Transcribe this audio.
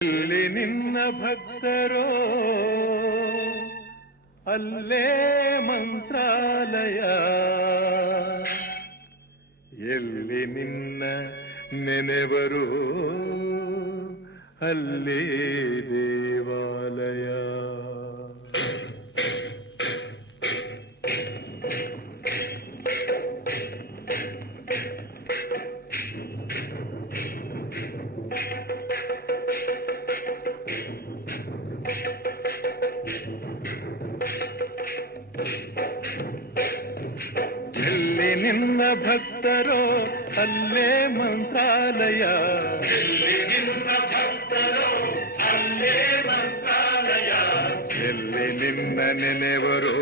ಎಲ್ಲಿ ನಿನ್ನ ಭಕ್ತರೋ ಅಲ್ಲೇ ಮಂತ್ರಾಲಯ, ಎಲ್ಲಿ ನಿನ್ನ ನೆನೆವರು ಅಲ್ಲೇ ದೇವಾಲಯ. ಎಲ್ಲಿ ನಿನ್ನ ಭಕ್ತರೋ ಅಲ್ಲೇ ಮಂತ್ರಾಲಯ, ಎಲ್ಲಿ ನಿನ್ನ ಭಕ್ತರೋ ಅಲ್ಲೇ ಮಂತ್ರಾಲಯ, ಎಲ್ಲಿ ನಿನ್ನ ನೆನೆವರು